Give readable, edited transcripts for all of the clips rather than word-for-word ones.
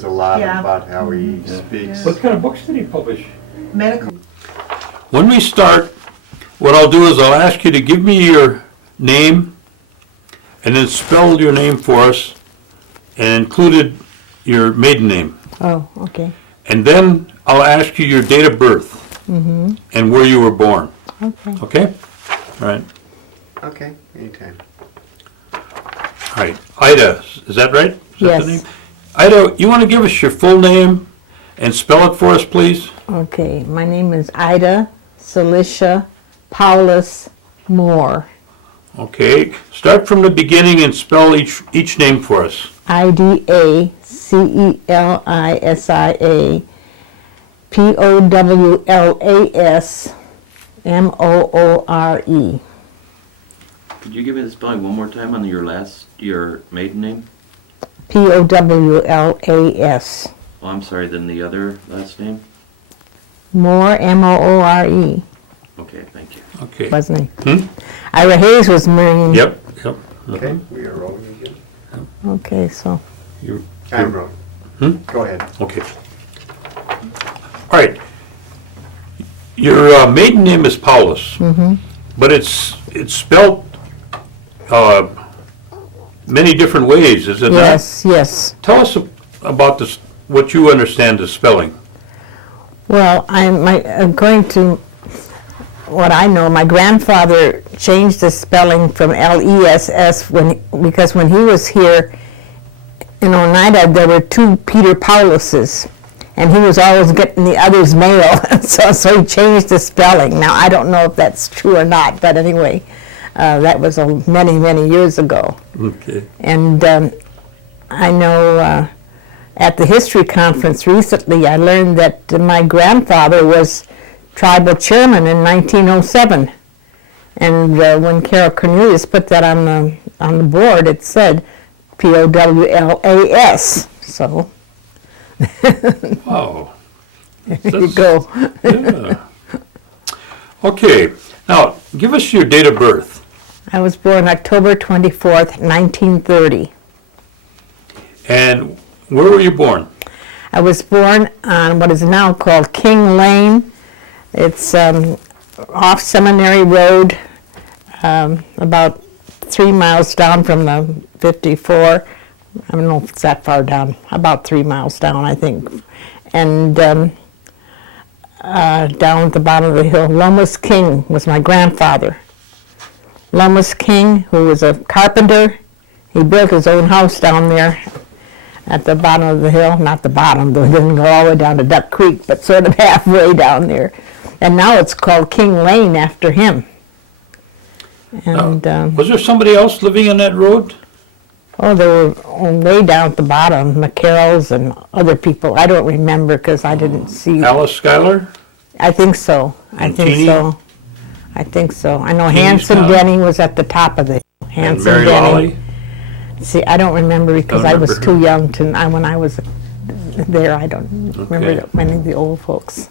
explains a lot Yeah. about how he speaks. What kind of books did he publish? Medical. When we start, what I'll do is I'll ask you to give me your name and then spell your name for us and included your maiden name. Oh, okay. And then I'll ask you your date of birth and where you were born. Okay. Okay? All right. Okay, anytime. All right. Ida, is that right? Is that the Yes. name? Ida, you want to give us your full name and spell it for us, please? Okay, my name is Ida Celissa Moore. Okay. Start from the beginning and spell each name for us. Idacelissa Powlsmoore. Could you give me the spelling one more time on your maiden name? Powlas. Oh, I'm sorry, then the other last name? Moore, Moore. Okay, thank you. Okay. Wasn't he? Ira Hayes was married. Yep. Okay, we are rolling again. Okay, so. I'm rolling. Go ahead. Okay. All right. Your maiden name is Paulus, but it's spelled many different ways, is it not? Yes, yes. Tell us about this, what you understand the spelling. Well, I'm going to, what I know, my grandfather changed the spelling from Less because when he was here in Oneida, there were two Peter Pauluses, and he was always getting the other's mail, so he changed the spelling. Now, I don't know if that's true or not, but anyway, that was many, many years ago. Okay. And I know at the history conference recently, I learned that my grandfather was tribal chairman in 1907. And when Carol Cornelius put that on the board, it said Powlas. So Wow. there you go. Yeah. Okay. Now, give us your date of birth. I was born October 24th, 1930. And where were you born? I was born on what is now called King Lane. It's off Seminary Road, about 3 miles down from the 54. I don't know if it's that far down, about 3 miles down, I think. And down at the bottom of the hill, Lomas King was my grandfather. Lomas King, who was a carpenter, he built his own house down there at the bottom of the hill. Not the bottom, though it didn't go all the way down to Duck Creek, but sort of halfway down there. And now it's called King Lane after him. And Was there somebody else living on that road? oh, they were way down at the bottom, McCarroll's and other people. I don't remember because I didn't see. Alice Schuyler? I think so. And Teeny? I think so. I know Teeny's Hanson town? Denny was at the top of the hill. And Hanson Mary Denny. Lawley? See, I don't remember because Don't I was remember too young to. When I was there, I don't remember Okay. many of the old folks.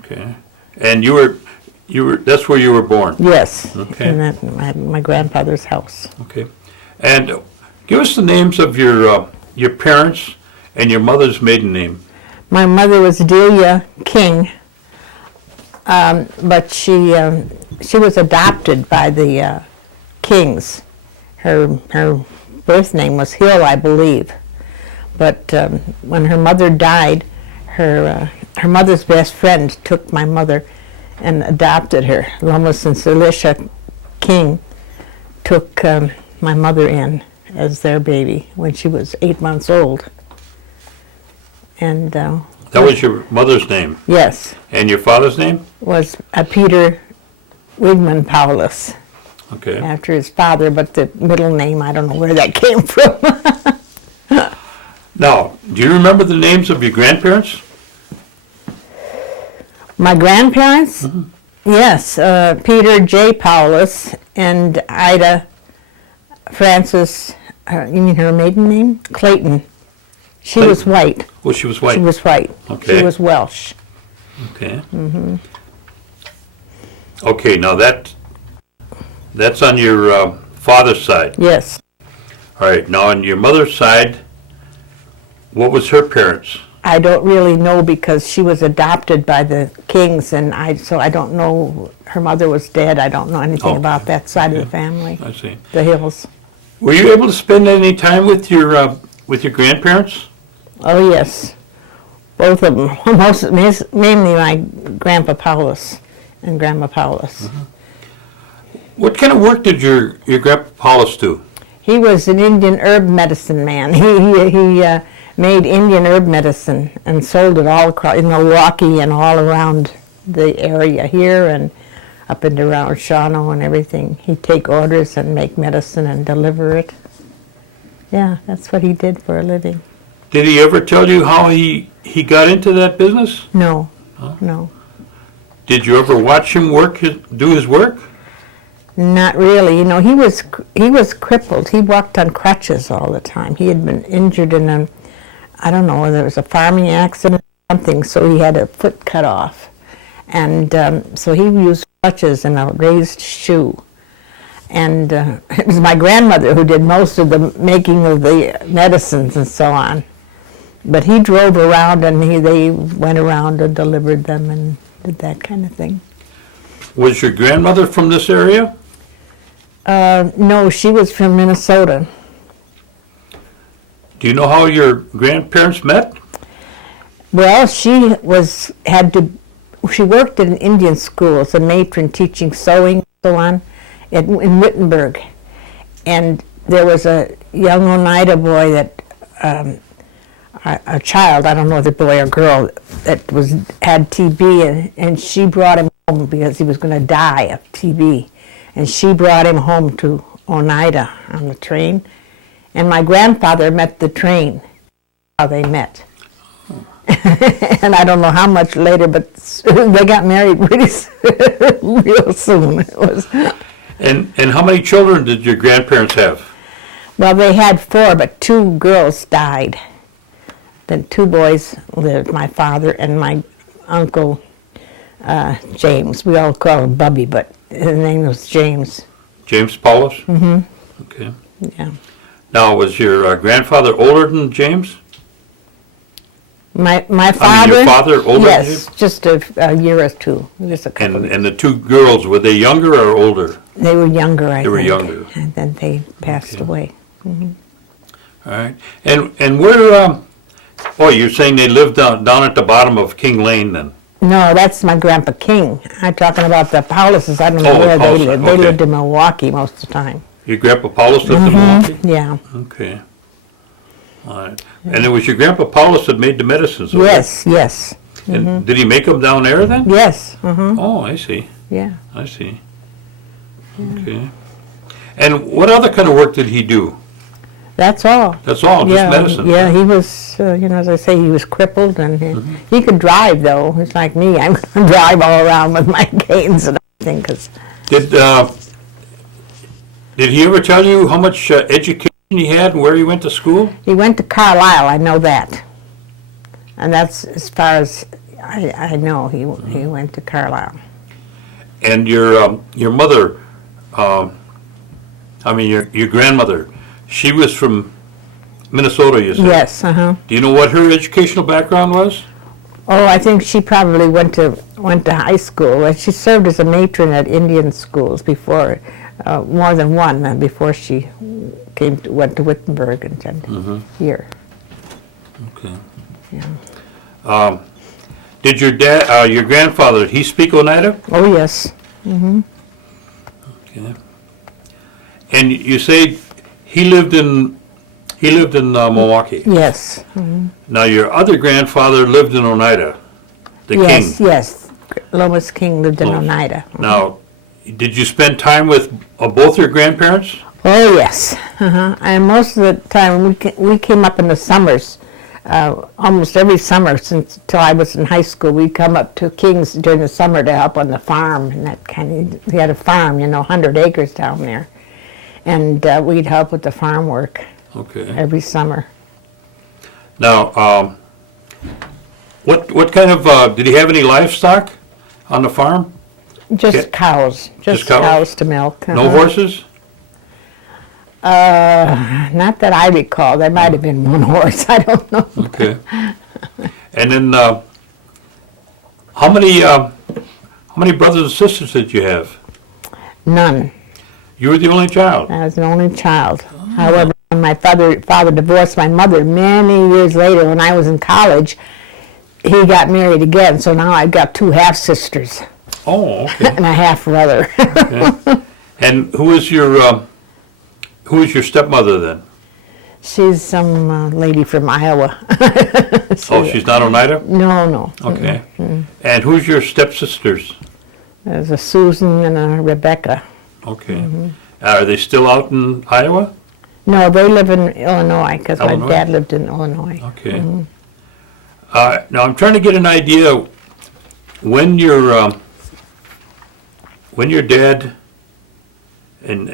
Okay. And you were, that's where you were born? Yes, Okay. in my grandfather's house. Okay. And give us the names of your parents and your mother's maiden name. My mother was Delia King, but she was adopted by the Kings. Her birth name was Hill, I believe. But when her mother died, her mother's best friend took my mother and adopted her. Lomas and Celissa King took my mother in as their baby when she was 8 months old. And That was your mother's name. yes, And your father's name? was Peter Wigman Paulus, Okay. after his father, but the middle name, I don't know where that came from. Now, do you remember the names of your grandparents? My grandparents? Yes, Peter J. Paulus and Ida Frances, you mean her maiden name? Clayton. She was white. Well, she was white. She was white. Okay. She was Welsh. Okay. Okay, now that's on your father's side. Yes. All right, now on your mother's side, What was her parents? I don't really know because she was adopted by the Kings, and so I don't know. Her mother was dead. I don't know anything Okay. about that side of Okay. the family. I see. The Hills. Were you able to spend any time with your grandparents? Oh yes, both of them. Mainly my Grandpa Paulus and Grandma Paulus. What kind of work did your Grandpa Paulus do? He was an Indian herb medicine man. He made Indian herb medicine and sold it all across in Milwaukee and all around the area here and up and around Shawano and everything. He'd take orders and make medicine and deliver it. Yeah, that's what he did for a living. Did he ever tell you how he got into that business? No, no, Did you ever watch him do his work? not really. You know, he was crippled. He walked on crutches all the time. He had been injured in I don't know, there was a farming accident or something, so he had a foot cut off. And so he used crutches and a raised shoe. And it was my grandmother who did most of the making of the medicines and so on. But he drove around and they went around and delivered them and did that kind of thing. Was your grandmother from this area? No, she was from Minnesota. Do you know how your grandparents met? Well, she worked at an Indian school as a matron teaching sewing and so on in Wittenberg. And there was a young Oneida boy that, a child, I don't know if a boy or girl, that had TB and she brought him home because he was going to die of TB. And she brought him home to Oneida on the train. And my grandfather met the train, how they met. And I don't know how much later, but they got married real soon. It was. And how many children did your grandparents have? Well, they had 4, but 2 girls died. Then 2 boys lived, my father and my uncle James. We all call him Bubby, but his name was James. James Paulus? Mm-hmm. Okay. Yeah. Now, was your grandfather older than James? My father? I mean, your father older than yes, James? just a year or 2. Just a couple. And the 2 girls, were they younger or older? They were younger, I think. They were younger. And then they passed Okay. away. All right. And where, you're saying they lived down at the bottom of King Lane then? No, that's my Grandpa King. I'm talking about the Pauluses. I don't know Oh, where they Paulus, lived. They okay. lived in Milwaukee most of the time. Your Grandpa Paulus lived in Milwaukee? Yeah. Okay. All right. And it was your Grandpa Paulus that made the medicines? was it? Yes. And did he make them down there then? Yes. Mm-hmm. Oh, I see. Yeah. I see. Okay. And what other kind of work did he do? That's all. That's all, just Yeah. medicine? Yeah, he was, as I say, he was crippled, and he could drive, though. He's like me. I'm going to drive all around with my canes and everything, because... Did he ever tell you how much education he had and where he went to school? He went to Carlisle, I know that. And that's as far as I know, he went to Carlisle. And your mother, your grandmother, she was from Minnesota, you said? Yes, uh-huh. Do you know what her educational background was? Oh, I think she probably went to high school. She served as a matron at Indian schools before, more than one, before she went to Wittenberg and then here. Okay. Yeah. Did your grandfather, did he speak Oneida? Oh, yes. Okay. And you say he lived in Milwaukee. Yes. Now your other grandfather lived in Oneida, the Yes, king. yes. Lois King lived in Lois. Oneida. Now, did you spend time with both your grandparents? Oh, yes. And most of the time, we came up in the summers, almost every summer till I was in high school. We'd come up to King's during the summer to help on the farm, and that kind of, we had a farm, 100 acres down there. And we'd help with the farm work Okay. every summer. Now, what kind of, did he have any livestock on the farm? Just Okay. cows. Just cows? Cows to milk. No horses? Not that I recall. There might have been one horse. I don't know. Okay. And then, how many brothers and sisters did you have? None. You were the only child? I was an only child. However, when my father divorced my mother many years later when I was in college, he got married again. So now I've got 2 half-sisters Oh, okay. and a half-brother. Okay. And who is your stepmother then? She's some lady from Iowa. Oh, she's not Oneida? No. Okay. And who's your stepsisters? There's a Susan and a Rebecca. Okay. Are they still out in Iowa? No, they live in Illinois because my Illinois? dad lived in Illinois. Okay. Now I'm trying to get an idea when your dad and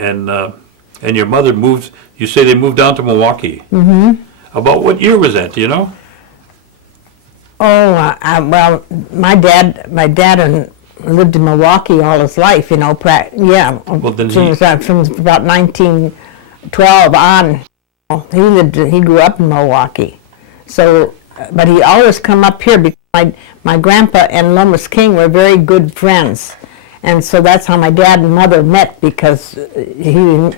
your mother moved. You say they moved down to Milwaukee. Mm-hmm. About what year was that? Do you know? Oh, well, my dad lived in Milwaukee all his life, you know. Well, then from about 1912 on, he grew up in Milwaukee. So, but he always come up here because my grandpa and Lomas King were very good friends. And so that's how my dad and mother met, because he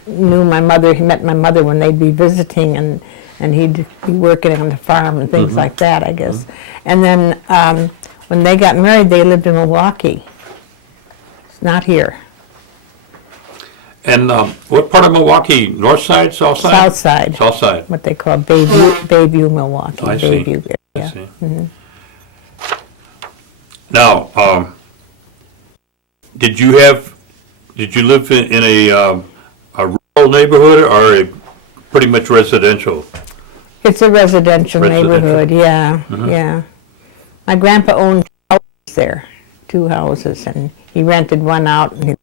knew my mother. He met my mother when they'd be visiting, and he'd be working on the farm and things like that, I guess. And then when they got married, they lived in Milwaukee. It's not here. And what part of Milwaukee? North side, south side? South side. South side. What they call Bayview, Milwaukee. I see. Bayview area. I see. Now, did you live in a rural neighborhood or a pretty much residential? It's a residential neighborhood, yeah, yeah. My grandpa owned houses there, 2 houses, and he rented one out and the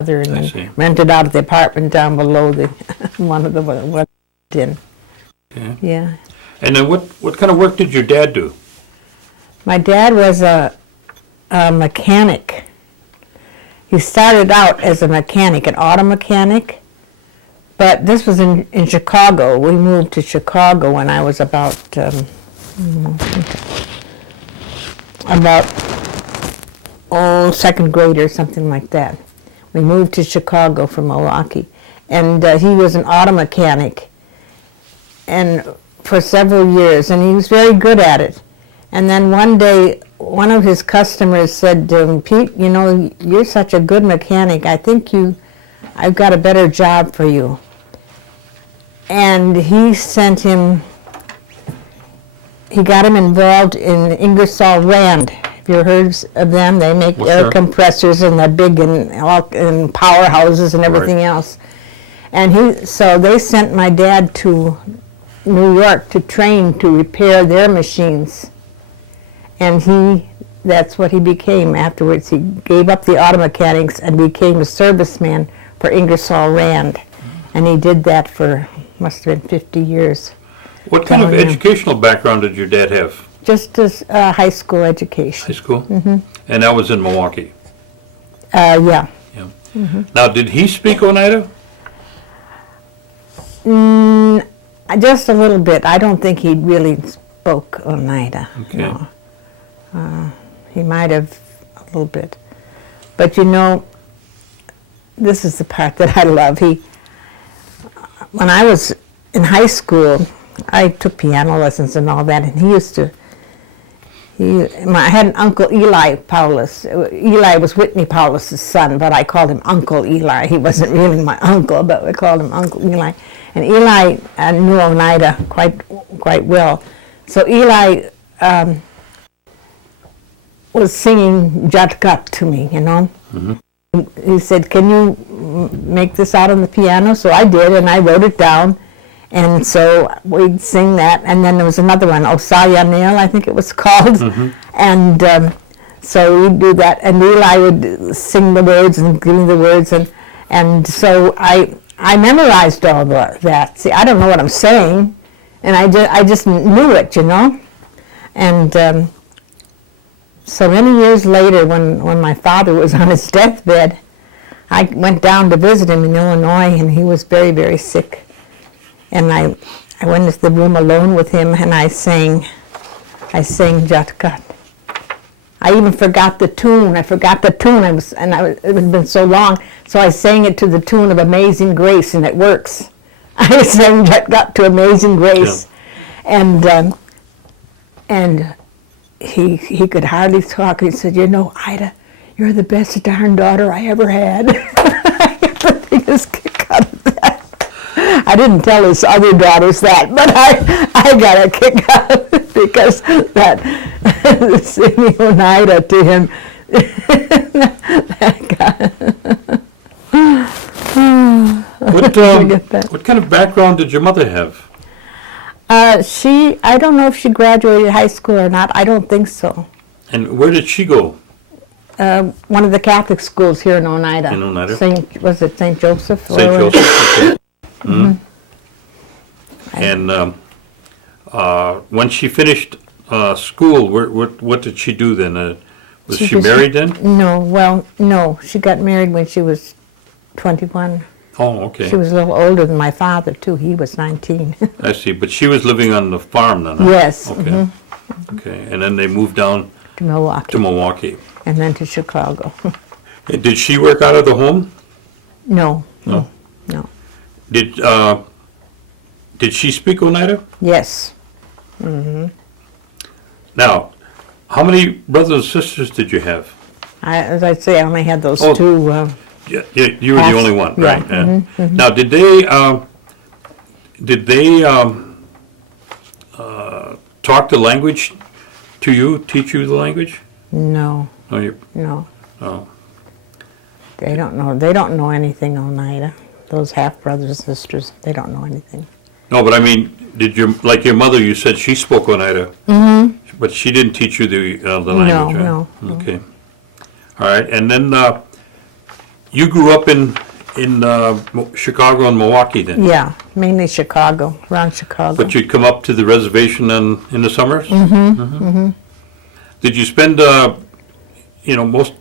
other, and then rented out the apartment down below the one of the one in. Okay. Yeah. And then what kind of work did your dad do? My dad was a mechanic. He started out as a mechanic, an auto mechanic, but this was in Chicago. We moved to Chicago when I was about second grade or something like that. We moved to Chicago from Milwaukee, and he was an auto mechanic, and for several years, and he was very good at it. And then one day, one of his customers said to him, "Pete, you know, you're such a good mechanic. I think I've got a better job for you." And he got him involved in Ingersoll Rand. Have you heard of them? They make air compressors, and they're big and powerhouses and everything else. And so they sent my dad to New York to train to repair their machines. And that's what he became afterwards. He gave up the auto mechanics and became a serviceman for Ingersoll Rand. And he did that for, must have been 50 years. What kind of educational background did your dad have? Just as high school education. High school? Mm-hmm. And that was in Milwaukee? Yeah. Yeah. Mm-hmm. Now, did he speak Oneida? Just a little bit. I don't think he really spoke Oneida. Okay. No. He might have a little bit. But you know, this is the part that I love. When I was in high school, I took piano lessons and all that, and I had an Uncle Eli Paulus. Eli was Whitney Paulus's son, but I called him Uncle Eli. He wasn't really my uncle, but we called him Uncle Eli. And Eli knew Oneida quite well. So Eli was singing Jatkat to me, you know. Mm-hmm. He said, "Can you make this out on the piano?" So I did, and I wrote it down. And so we'd sing that, and then there was another one, Osaya Nail, I think it was called. Mm-hmm. And so we'd do that, and Eli would sing the words and give me the words, and so I memorized all that. See, I don't know what I'm saying, and I just knew it, you know. And so many years later, when my father was on his deathbed, I went down to visit him in Illinois, and he was very, very sick. And I went into the room alone with him, and I sang Jatkat. I even forgot the tune. It had been so long, so I sang it to the tune of Amazing Grace, and it works. I sang Jatkat to Amazing Grace, Yeah. and he could hardly talk. He said, "You know, Ida, you're the best darn daughter I ever had." I got the biggest kick out of that. I didn't tell his other daughters that, but I got a kick out of it because that singing Oneida to him. What kind of background did your mother have? I don't know if she graduated high school or not. I don't think so. And where did she go? One of the Catholic schools here in Oneida. In Oneida? Was it St. Joseph? St. Joseph. Okay. Mm-hmm. And when she finished school, what did she do then? Was she married then? No. She got married when she was 21. Oh, okay. She was a little older than my father, too. He was 19. I see. But she was living on the farm then? Huh? Yes. Okay. Mm-hmm. Okay. And then they moved down To Milwaukee. to Milwaukee. And then to Chicago. And did she work out of the home? No. No. No. Did she speak Oneida? Yes. Now, how many brothers and sisters did you have? As I say, I only had those Oh. two. Yeah, you were the only one, Yeah. right? Yeah. Now, did they talk the language to you, teach you the language? No. No, No. oh. They don't know. They don't know anything Oneida. Those half brothers and sisters, they don't know anything. No, but I mean, did your mother? You said she spoke Oneida, but she didn't teach you the language, right? No. Okay. All right, and then you grew up in Chicago and Milwaukee, then. Yeah, mainly Chicago, around Chicago. But you'd come up to the reservation in the summers. Did you spend most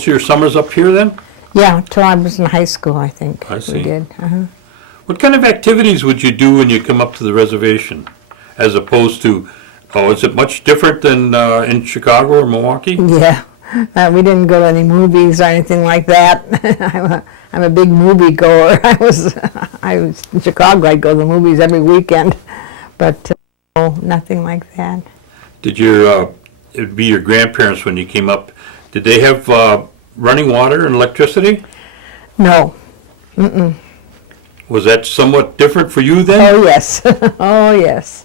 of your summers up here then? Yeah, till I was in high school, I think. I see. We did. What kind of activities would you do when you come up to the reservation, as opposed to? Is it much different than in Chicago or Milwaukee? Yeah, we didn't go to any movies or anything like that. I'm a big movie goer. I was in Chicago. I'd go to the movies every weekend, but no, nothing like that. Did it'd be your grandparents when you came up? Did they have running water and electricity? No. Was that somewhat different for you then? Oh yes. Oh yes.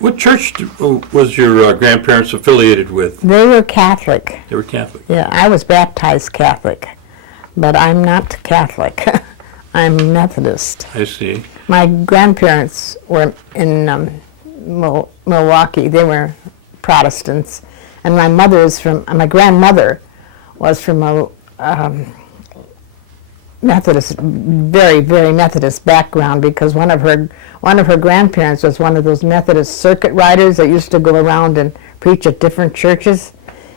What church was your grandparents affiliated with? They were Catholic. They were Catholic. Yeah, I was baptized Catholic, but I'm not Catholic. I'm Methodist. I see. My grandparents were in Milwaukee. They were Protestants, and my grandmother was from a Methodist, very, very Methodist background, because one of her grandparents was one of those Methodist circuit riders that used to go around and preach at different churches.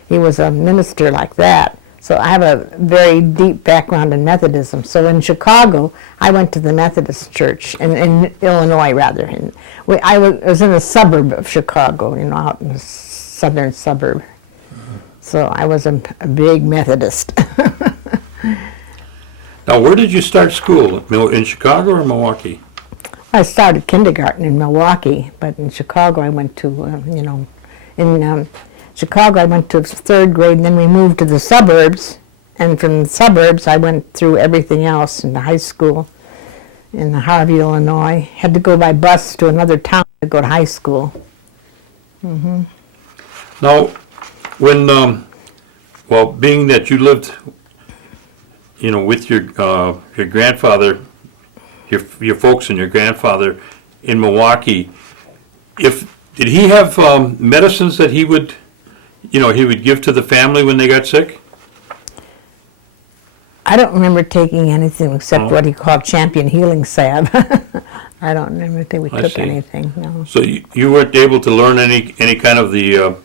He was a minister like that. So I have a very deep background in Methodism. So in Chicago, I went to the Methodist church, in Illinois rather. I was in a suburb of Chicago, out in the southern suburb. So I was a big Methodist. Now, where did you start school? In Chicago or Milwaukee? I started kindergarten in Milwaukee, but in Chicago I went to, in Chicago I went to third grade, and then we moved to the suburbs, and from the suburbs I went through everything else in the high school in Harvey, Illinois. Had to go by bus to another town to go to high school. Now, when, being that you lived, with your grandfather, your folks and your grandfather in Milwaukee, did he have medicines that he would give to the family when they got sick? I don't remember taking anything except what he called champion healing salve. I don't remember if we took see. anything, no. So you weren't able to learn any kind of the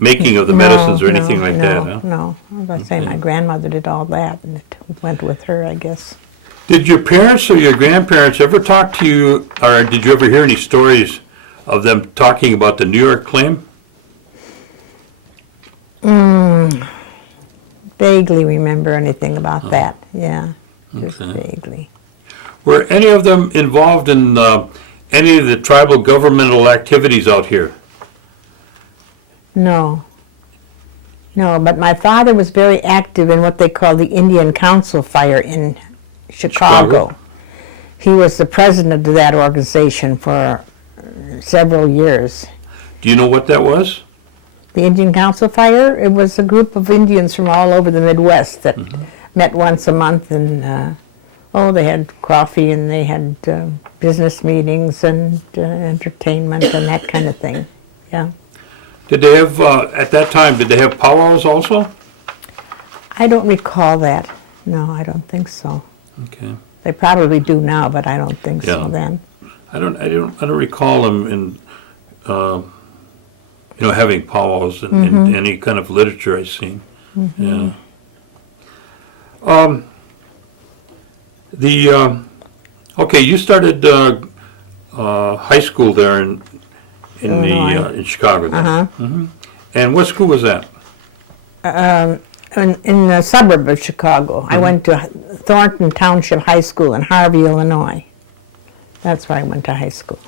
making of the No, medicines or no, anything like that, no, huh? No, I was about to say, my grandmother did all that, and it went with her, I guess. Did your parents or your grandparents ever talk to you, or did you ever hear any stories of them talking about the New York claim? Vaguely remember anything about that, yeah, just Okay. vaguely. Were any of them involved in any of the tribal governmental activities out here? No. No, but my father was very active in what they call the Indian Council Fire in Chicago. He was the president of that organization for several years. Do you know what that was? The Indian Council Fire, it was a group of Indians from all over the Midwest that met once a month, and they had coffee and they had business meetings and entertainment and that kind of thing. Yeah. Did they have, at that time, did they have powwows also? I don't recall that. No, I don't think so. Okay. They probably do now, but I don't think Yeah. so then. I don't recall them in, having powwows in any kind of literature I've seen. Yeah. Okay, you started high school there in Illinois. in Chicago. Then. Uh-huh. And what school was that? In the suburb of Chicago. I went to Thornton Township High School in Harvey, Illinois. That's where I went to high school.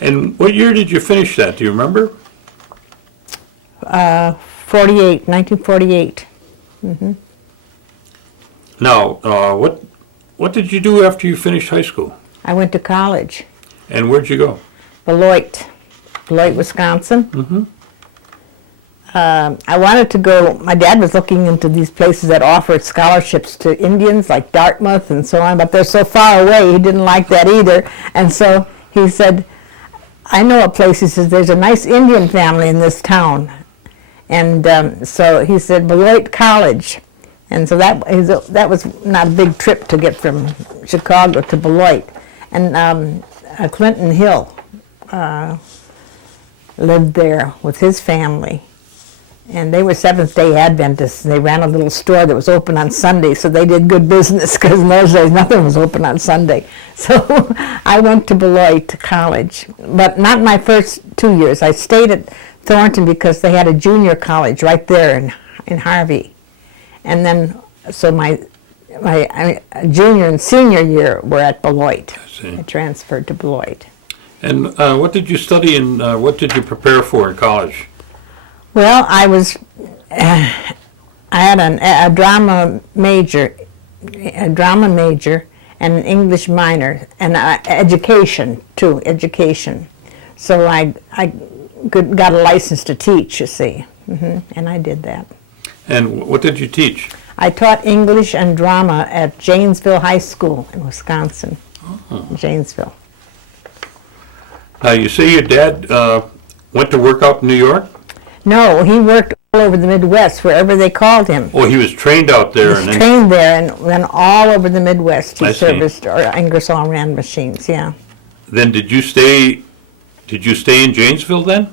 And what year did you finish that? Do you remember? 1948. Now, what did you do after you finished high school? I went to college, And where'd you go? Beloit, Wisconsin. I wanted to go, my dad was looking into these places that offered scholarships to Indians, like Dartmouth and so on, but they're so far away, he didn't like that either. And so he said, I know a place, he says, there's a nice Indian family in this town. And so he said, Beloit College. And so that was not a big trip to get from Chicago to Beloit. And Clinton Hill lived there with his family. And they were Seventh-day Adventists, and they ran a little store that was open on Sunday, so they did good business, because in those days nothing was open on Sunday. So I went to Beloit College, but not my first 2 years. I stayed at Thornton because they had a junior college right there in Harvey. And then, so my junior and senior year were at Beloit. see. I transferred to Beloit. And what did you study and what did you prepare for in college? Well, I had a drama major and an English minor, and education too, education. So I got a license to teach, you see, and I did that. And what did you teach? I taught English and drama at Janesville High School in Wisconsin, Janesville. Now, you say your dad went to work out in New York? No, he worked all over the Midwest, wherever they called him. Oh, he was trained out He there. was trained there, and then all over the Midwest I he see. serviced Ingersoll Rand machines, yeah. Then did you stay in Janesville then?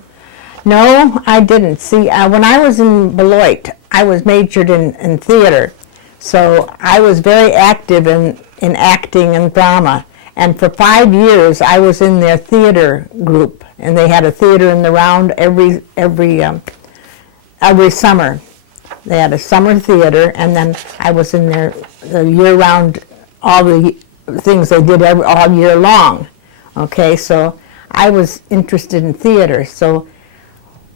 No, I didn't. See, when I was in Beloit, I was majored in theater, so I was very active in acting and drama. And for 5 years, I was in their theater group, and they had a theater in the round every summer. They had a summer theater, and then I was in their year-round, all the things they did all year long. Okay, so I was interested in theater. So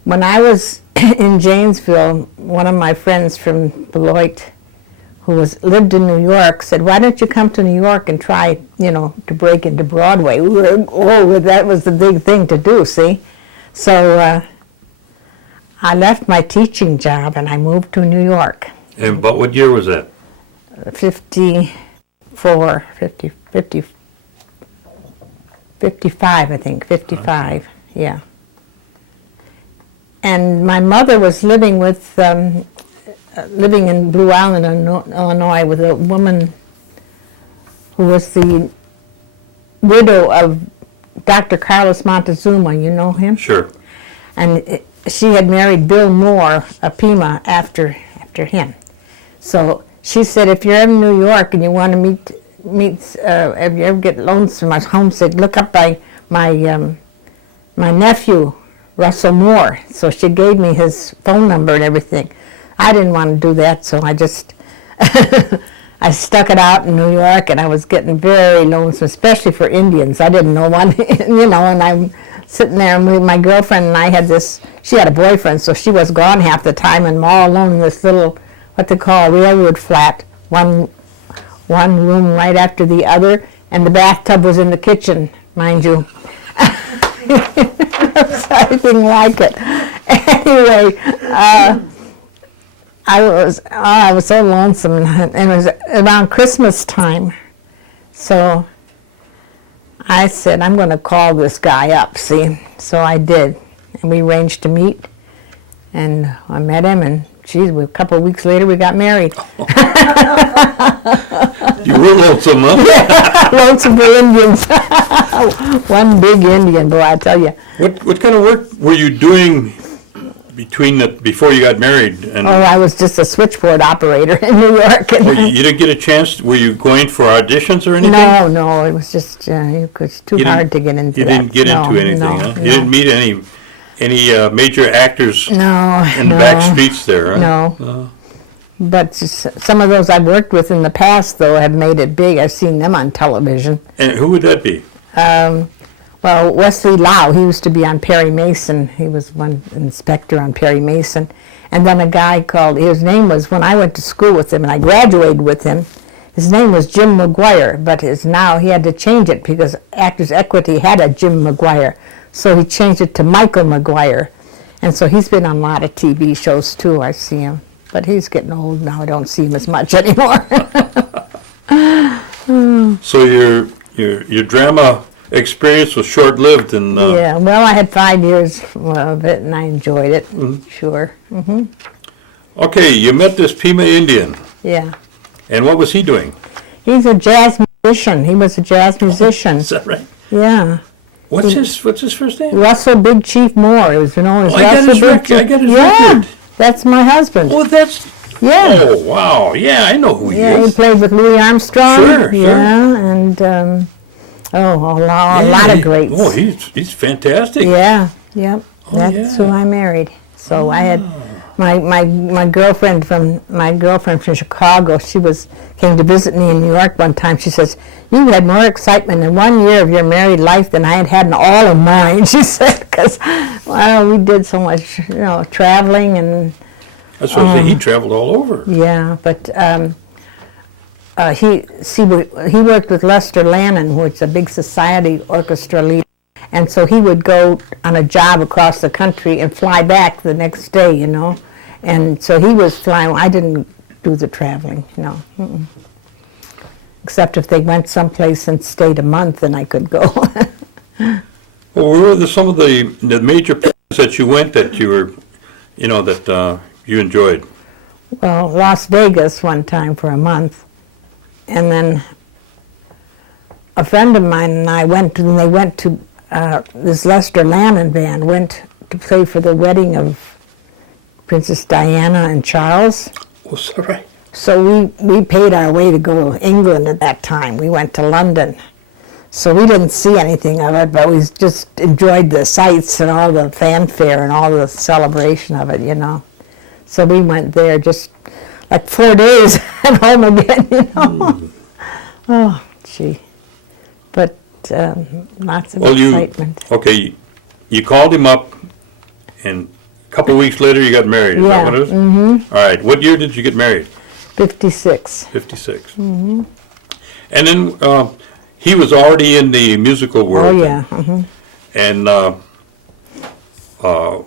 when I was in Janesville, one of my friends from Beloit, who lived in New York, said, "Why don't you come to New York and try, to break into Broadway?" That was the big thing to do, see? So I left my teaching job and I moved to New York. And but what year was that? 55, I think, 55, yeah. And my mother was living in Blue Island, Illinois, with a woman who was the widow of Dr. Carlos Montezuma. You know him? Sure. And she had married Bill Moore, a Pima, after him. So she said, if you're ever in New York and you want to meet, if you ever get lonesome or homesick, look up by my nephew, Russell Moore. So she gave me his phone number and everything. I didn't want to do that, so I just I stuck it out in New York, and I was getting very lonesome, especially for Indians. I didn't know one, and I'm sitting there, and my girlfriend and I had this, she had a boyfriend, so she was gone half the time, and I'm all alone in this little, what they call a railroad flat, one room right after the other, and the bathtub was in the kitchen, mind you. Anything like it. Anyway, I was so lonesome, and it was around Christmas time. So I said, I'm going to call this guy up, see? So I did, and we arranged to meet, and I met him, and geez, a couple of weeks later we got married. You were lonesome, huh? Lonesome for Indians. One big Indian, boy, I tell you. What kind of work were you doing before you got married? And I was just a switchboard operator in New York. And you didn't get a chance? Were you going for auditions or anything? No, it was just it was too hard to get into. You didn't get into anything, huh? You didn't meet any major actors in the back streets there, huh? No. But some of those I've worked with in the past, though, have made it big. I've seen them on television. And who would that be? Well, Wesley Lau, he used to be on Perry Mason. He was one inspector on Perry Mason. And then a guy called, his name was, when I went to school with him and I graduated with him, his name was Jim McGuire, but now he had to change it because Actors Equity had a Jim McGuire. So he changed it to Michael McGuire. And so he's been on a lot of TV shows too, I see him. But he's getting old now, I don't see him as much anymore. So your drama experience was short-lived, and yeah, well, I had 5 years of it, and I enjoyed it. Sure. Okay, you met this Pima Indian, Yeah, and what was he doing? he's a jazz musician. He was a jazz musician. Is that right? Yeah, What's his first name? Russell Big Chief Moore. It was known as I got Russell his Big record. I got his Yeah, record. that's my husband. Oh, that's. Yeah, Oh, wow. Yeah, I know who he yeah. He is. played with Louis Armstrong. Sure, Yeah, and a lot of greats. Oh, he's fantastic. Yeah, yep. Oh, That's yeah. who I married. So I had my girlfriend from Chicago. She came to visit me in New York one time. She says, "You had more excitement in 1 year of your married life than I had in all of mine." She said, "Because we did so much, traveling and." That's what I say. He traveled all over. Yeah, but he worked with Lester Lannon, who is a big society orchestra leader, and so he would go on a job across the country and fly back the next day, and so he was flying. I didn't do the traveling, no. Except if they went someplace and stayed a month, and I could go. Well, where were some of the major places that you went that you were, that you enjoyed? Well, Las Vegas one time for a month, and then a friend of mine and I went to this Lester Lannon band went to play for the wedding of Princess Diana and Charles. Was that right? So we paid our way to go to England at that time. We went to London. So we didn't see anything of it, but we just enjoyed the sights and all the fanfare and all the celebration of it, So we went there just like 4 days and home again, Oh, gee. But lots of excitement. Okay, you called him up, and a couple of weeks later you got married. Is that what it is? Mm-hmm. All right. What year did you get married? 56. 56. Mm-hmm. And then he was already in the musical world. Oh, yeah. Mm-hmm. And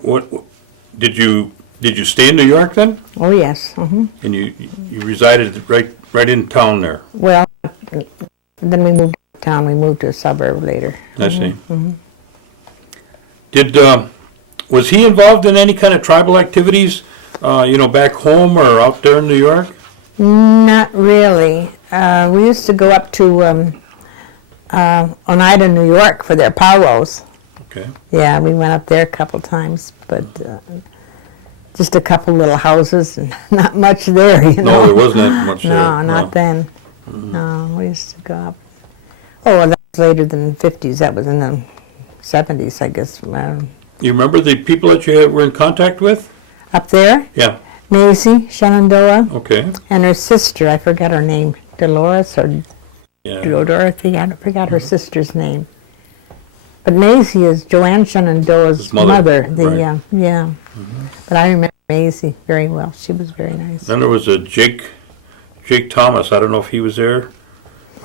what did you stay in New York then? Oh, yes. Mm-hmm. And you resided right in town there. Well, then we moved to town. We moved to a suburb later. I see. Mm-hmm. Was he involved in any kind of tribal activities, back home or out there in New York? Not really. We used to go up to Oneida, New York for their powwows. Okay. Yeah, we went up there a couple times, but just a couple little houses and not much there, you know. No, there wasn't that much there. No, not then. No, we used to go up. Oh, well, that was later than the 50s. That was in the 70s, I guess. You remember the people that you were in contact with? Up there, Yeah. Maisie Shenandoah Okay. and her sister, I forgot her name, Dolores or Yeah. Dorothy, I forgot her sister's name. But Maisie is Joanne Shenandoah's His mother, mother. right. Yeah. But I remember Maisie very well. She was very nice. Then there was a Jake Thomas. I don't know if he was there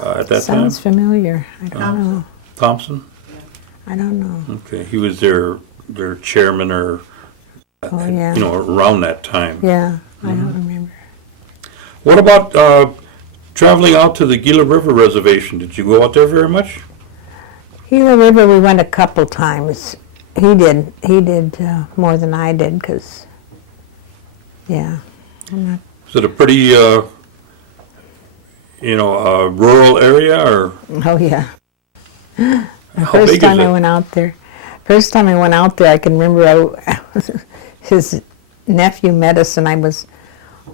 at that Sounds time. familiar. I don't know. Thompson. I don't know. Okay, he was their chairman or Oh, yeah. you know around that time. Yeah, I don't remember. What about traveling out to the Gila River Reservation? Did you go out there very much? Gila River, we went a couple times. He did more than I did, because, yeah. Is it a pretty rural area or Oh, yeah. The how first big time is I it? went out there, I can remember his nephew met us, and I was,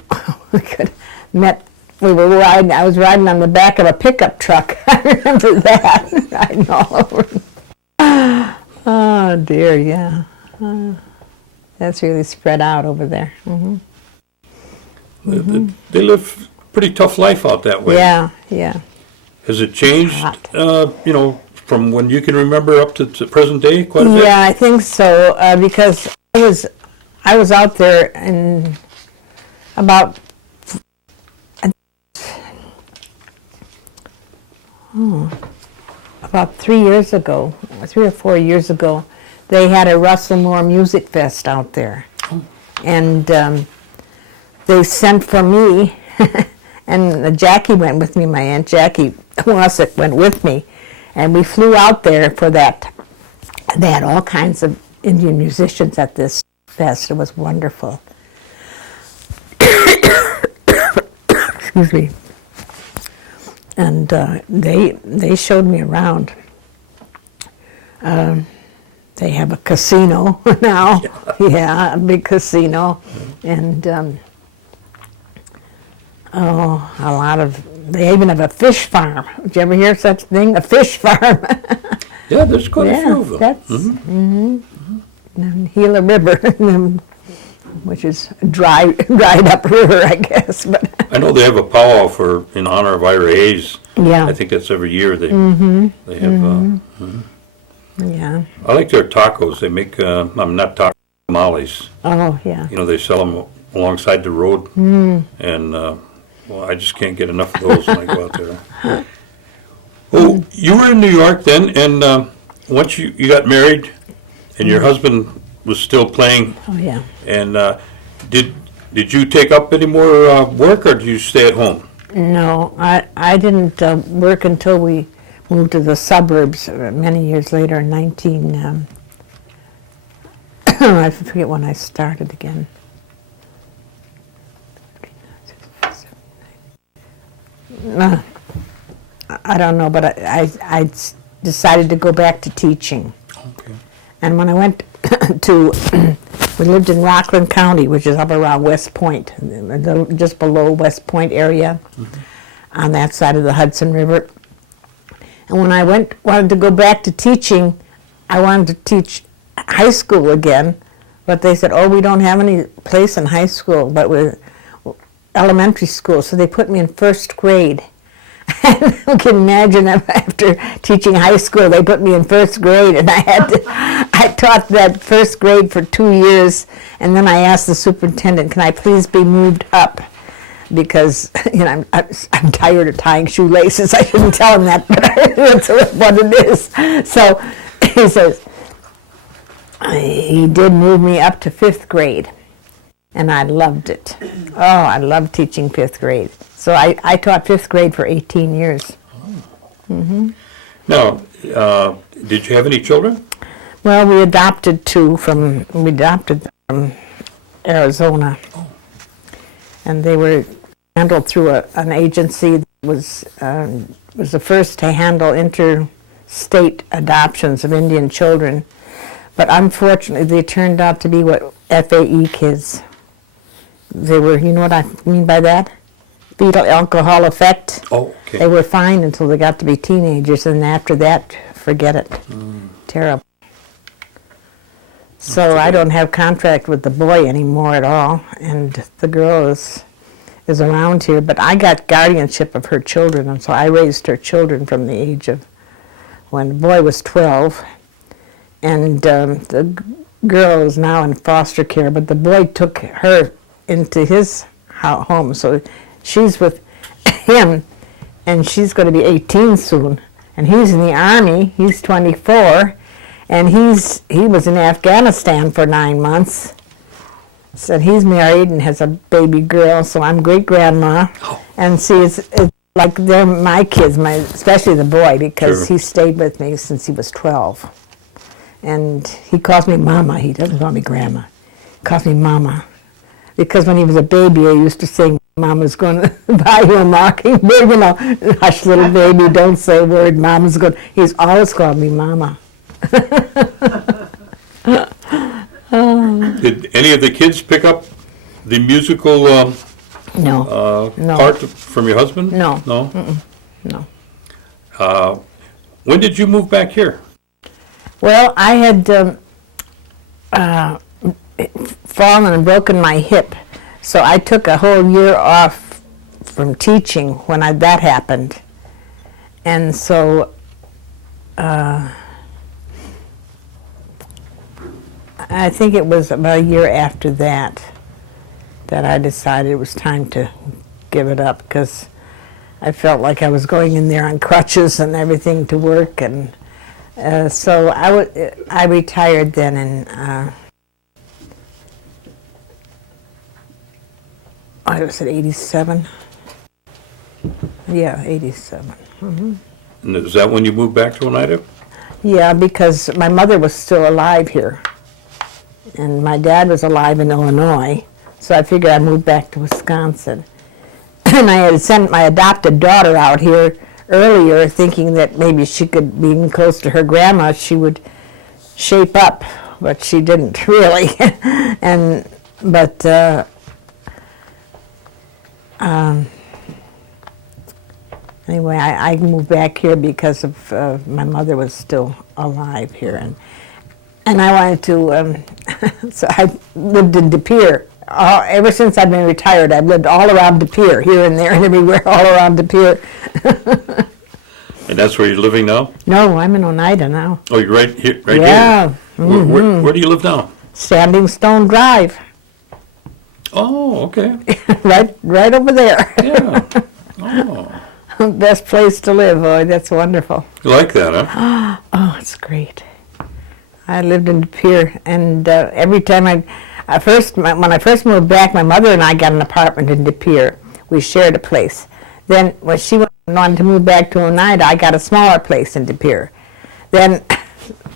I was riding on the back of a pickup truck. I remember that. Riding all over. Oh, dear, yeah. That's really spread out over there. They live a pretty tough life out that way. Yeah, yeah. Has it changed, Hot. from when you can remember up to present day quite a bit? Yeah, I think so, because I was out there in about about 3 years ago, 3 or 4 years ago. They had a Russell Moore Music Fest out there, and they sent for me, and Jackie went with me. My Aunt Jackie Wassick went with me, and we flew out there for that. They had all kinds of Indian musicians at this fest. It was wonderful. Excuse me. And they showed me around. They have a casino now. Yeah, a big casino. And they even have a fish farm. Did you ever hear such a thing? A fish farm. Yeah, there's quite a few of them. That's and Gila River, which is dried up river, I guess. But I know they have a powwow in honor of Ira Hayes. yeah, I think that's every year they have. yeah. I like their tacos. They make I'm not tacos, tamales. Oh, yeah. They sell them alongside the road, and well, I just can't get enough of those when I go out there. Oh, you were in New York then, and once you got married, and your husband was still playing, Oh, yeah. and did you take up any more work, or did you stay at home? No, I didn't work until we moved to the suburbs many years later in I forget when I started again. I don't know, but I decided to go back to teaching. Okay. And when I went we lived in Rockland County, which is up around West Point, just below West Point area, on that side of the Hudson River. And when I wanted to go back to teaching, I wanted to teach high school again, but they said, oh, we don't have any place in high school, but we're elementary school, so they put me in first grade. And you can imagine after teaching high school, they put me in first grade, and I taught that first grade for 2 years, and then I asked the superintendent, can I please be moved up? Because, I'm tired of tying shoelaces. I shouldn't tell him that, but that's what it is. So he says, he did move me up to 5th grade, and I loved it. Oh, I loved teaching 5th grade. So I taught 5th grade for 18 years. Now, did you have any children? Well, we adopted them from Arizona. And they were handled through an agency that was the first to handle interstate adoptions of Indian children. But unfortunately, they turned out to be what FAE kids. They were, you know what I mean by that? Fetal alcohol effect. Oh, okay. They were fine until they got to be teenagers, and after that, forget it. Terrible. So I don't have contract with the boy anymore at all, and the girl is around here, but I got guardianship of her children, and so I raised her children from the age of when the boy was 12, and the girl is now in foster care, but the boy took her into his home, so she's with him, and she's going to be 18 soon, and he's in the Army. He's 24, and he was in Afghanistan for 9 months. So he's married and has a baby girl, so I'm great-grandma. And see, it's like they're my kids, especially the boy, because Sure. he stayed with me since he was 12. And he calls me Mama. He doesn't call me Grandma. He calls me Mama. Because when he was a baby, I used to sing, Mama's going to buy you a mockingbird, you know, hush little baby, don't say a word, Mama's going. He's always called me Mama. Did any of the kids pick up the musical No, no. part from your husband? No. No? no. When did you move back here? Well, I had fallen and broken my hip, so I took a whole year off from teaching when that happened. And so I think it was about a year after that I decided it was time to give it up, because I felt like I was going in there on crutches and everything to work, and so I retired then in I was at 87. Yeah, 87. And is that when you moved back to Oneida? Yeah, because my mother was still alive here, and my dad was alive in Illinois, so I figured I'd move back to Wisconsin. And I had sent my adopted daughter out here earlier, thinking that maybe she could, being close to her grandma, she would shape up, but she didn't really. Anyway, I moved back here because of my mother was still alive here, and I wanted to. So I lived in De Pere. Ever since I've been retired, I've lived all around De Pere, here and there and everywhere, all around De Pere. And that's where you're living now? No, I'm in Oneida now. Oh, you're right here, right Yeah. here. Where do you live now? Standing Stone Drive, Oh, okay. right over there. Yeah. Oh, Best place to live. Oh, that's wonderful. you like that, huh? Oh, it's great. I lived in De Pere, and every time when I first moved back, my mother and I got an apartment in De Pere. We shared a place. Then when she wanted to move back to Oneida, I got a smaller place in De Pere. Then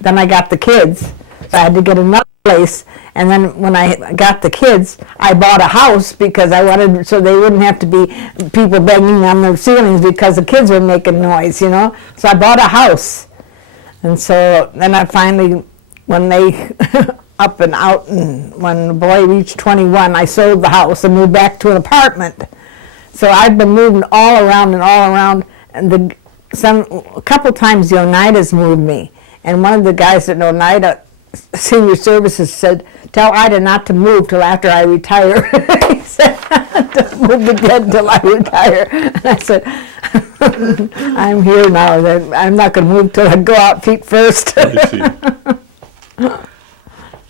I got the kids, so I had to get another place. And then when I got the kids, I bought a house because I wanted, so they wouldn't have to be people banging on the ceilings because the kids were making noise, you know. So I bought a house. And so then I finally, when they up and out, and when the boy reached 21, I sold the house and moved back to an apartment. So I've been moving all around, and a couple times the Oneidas moved me. And one of the guys at Oneida Senior Services said, "Tell Ida not to move till after I retire." He said, "Don't move again till I retire." And I said, "I'm here now. I'm not going to move till I go out feet first." I see.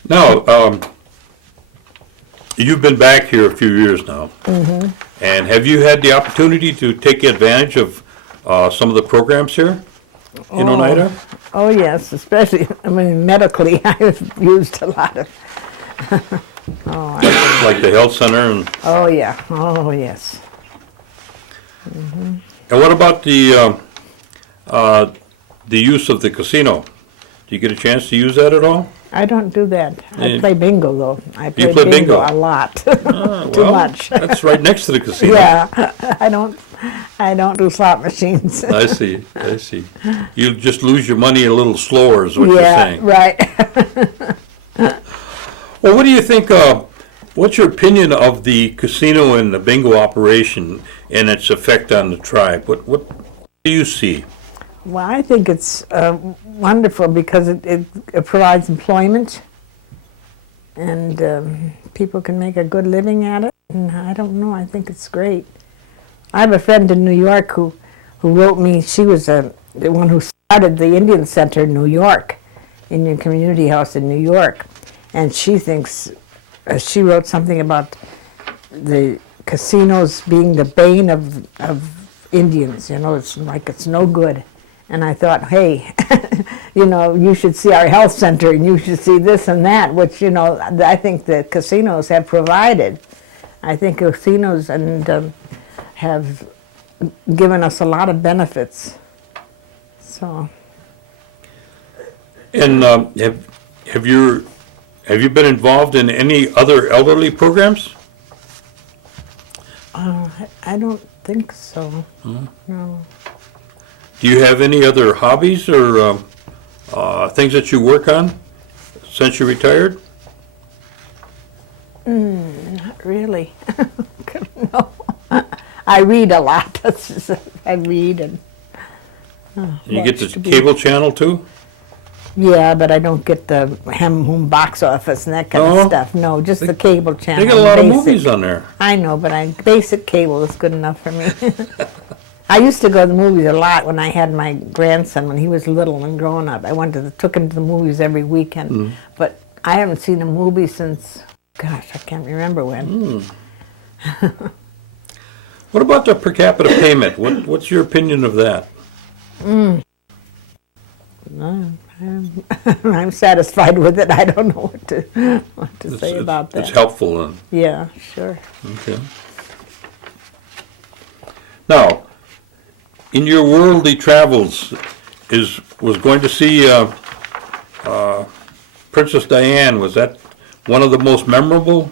Now, you've been back here a few years now. Mm-hmm. And have you had the opportunity to take advantage of some of the programs here in Oneida? Oh, yes, especially, medically, I've used a lot of, Like the health center and oh, yeah, oh, yes. And what about the use of the casino? Do you get a chance to use that at all? I don't do that. I Yeah. play bingo, though. I You play play bingo? a lot, Ah, too well, much. That's right next to the casino. Yeah, I don't I don't do slot machines. I see, I see. You just lose your money a little slower is what you're Yeah, saying. right. Well, what do you think, what's your opinion of the casino and the bingo operation and its effect on the tribe? What do you see? Well, I think it's wonderful because it provides employment, and people can make a good living at it. And I don't know, I think it's great. I have a friend in New York who wrote me. She was the one who started the Indian Center in New York, Indian Community House in New York, and she thinks she wrote something about the casinos being the bane of Indians. You know, it's like it's no good. And I thought, hey, you know, you should see our health center, and you should see this and that, which, you know, I think the casinos have provided. I think casinos have given us a lot of benefits. So. And have you been involved in any other elderly programs? I don't think so. No. Do you have any other hobbies or things that you work on since you retired? Not really. No. I read a lot. That's just, I read and. You get the watch TV. cable channel too? Yeah, but I don't get the Hem box office and that kind No? of stuff. No, just the cable channel. They got a lot of basic. movies on there. I know, but basic cable is good enough for me. I used to go to the movies a lot when I had my grandson when he was little and growing up. I took him to the movies every weekend, but I haven't seen a movie since, gosh, I can't remember when. What about the per capita payment? What's your opinion of that? I'm satisfied with it. I don't know what to say about that. It's helpful then. Yeah, sure. Okay. Now, in your worldly travels, was going to see Princess Diane, was that one of the most memorable?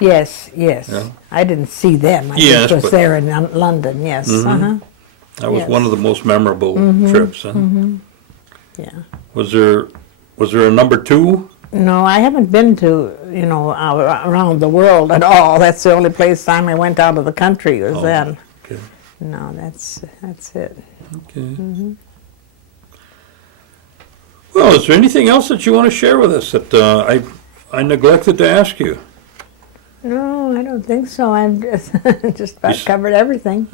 Yes, yes. Yeah. I didn't see them. I Yes, just was but- there in London, yes. That was Yes. one of the most memorable trips. Huh? Yeah. Was there a number two? No, I haven't been to, around the world at all. That's the only time I went out of the country was then. Okay. No, that's it. Okay. Well, is there anything else that you want to share with us that I neglected to ask you? No, I don't think so. I'm just about covered everything.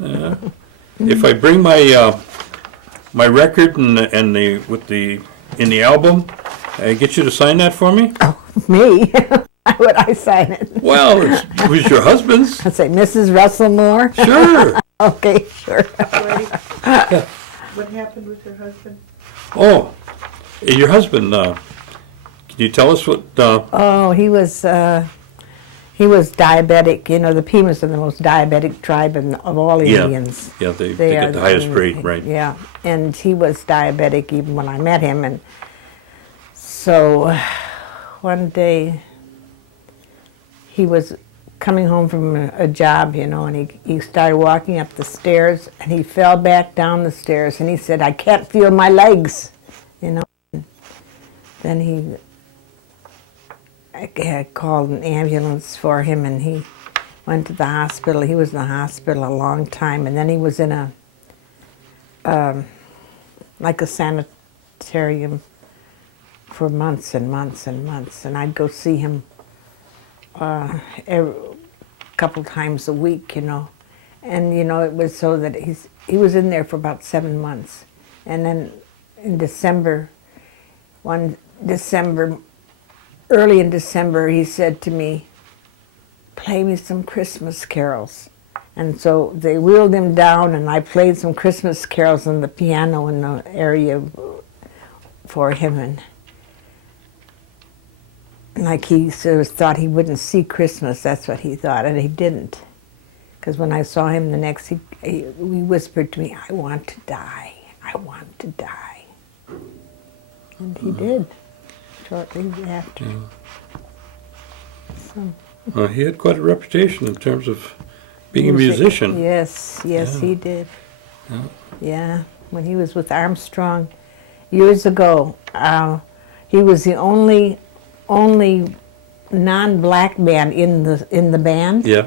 If I bring my my record and in the album, I get you to sign that for me? Oh, me? Why would I sign it? Well, it was your husband's. I'd say Mrs. Russell Moore. Sure. Okay, sure. What happened with your husband? Oh, your husband. Can you tell us what? Oh, he was diabetic. You know, the Pimas are the most diabetic tribe of all Indians. Yeah, they They get are the highest rate, right? Yeah, and he was diabetic even when I met him, and so one day he was coming home from a job, and he started walking up the stairs, and he fell back down the stairs, and he said, "I can't feel my legs," Then I had called an ambulance for him, and he went to the hospital. He was in the hospital a long time, and then he was in like a sanitarium for months and months and months. And I'd go see him a couple times a week, And, it was so that he was in there for about 7 months. And then in early in December, he said to me, "Play me some Christmas carols." And so they wheeled him down, and I played some Christmas carols on the piano in the area for him. And like he sort of thought he wouldn't see Christmas, that's what he thought, and he didn't. Because when I saw him the next, he whispered to me, "I want to die, I want to die." And he did, shortly after. So. He had quite a reputation in terms of being a musician. Yes, yes, Yeah. he did. Yeah, when he was with Armstrong years ago, he was the only non-black man in the band. Yeah,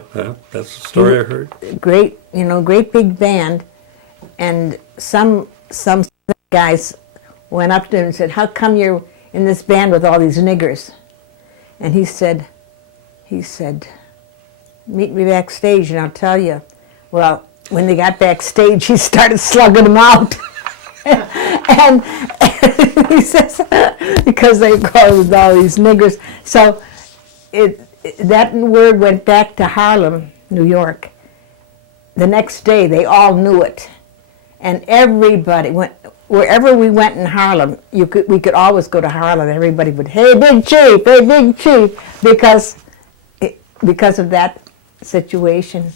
that's the story I heard. Great, great big band, and some guys went up to him and said, "How come you're in this band with all these niggers?" And he said, "Meet me backstage and I'll tell you." Well, when they got backstage, he started slugging them out. and he says, because they called all these niggers. So that word went back to Harlem, New York. The next day, they all knew it. And everybody went, wherever we went in Harlem, we could always go to Harlem. Everybody would, "Hey, Big Chief, hey, Big Chief," because of that situation.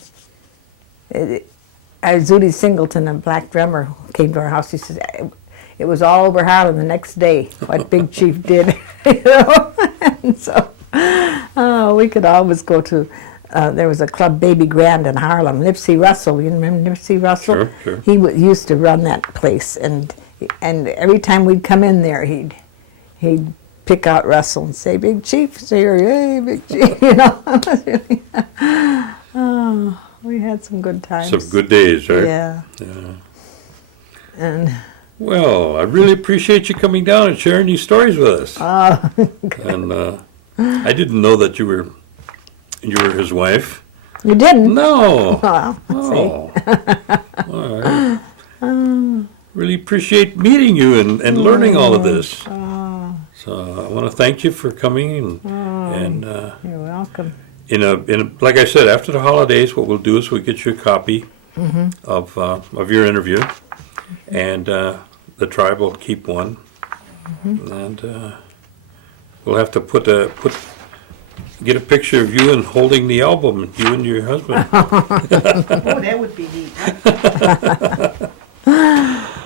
Zudi Singleton, a black drummer, came to our house. He says, it was all over Harlem the next day, what Big Chief did. And so we could always go to, there was a club, Baby Grand in Harlem. Nipsey Russell, you remember Nipsey Russell? Sure. He used to run that place, and every time we'd come in there, he'd pick out Russell and say, "Big Chief's here, hey, Big Chief," Oh, we had some good times. Some good days, right? Yeah. And Well, I really appreciate you coming down and sharing these stories with us. And I didn't know that you were his wife. you didn't? No. Well, Oh. All right. Really appreciate meeting you and learning all of this. So I want to thank you for coming and you're welcome. like I said, after the holidays, what we'll do is we'll get you a copy of your interview, and the tribe will keep one, and we'll have to get a picture of you and holding the album, you and your husband. Oh, that would be neat.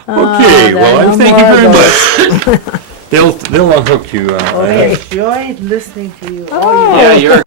Okay, well, I thank you very much. They'll unhook you. I enjoyed listening to you. Oh. Yeah, you're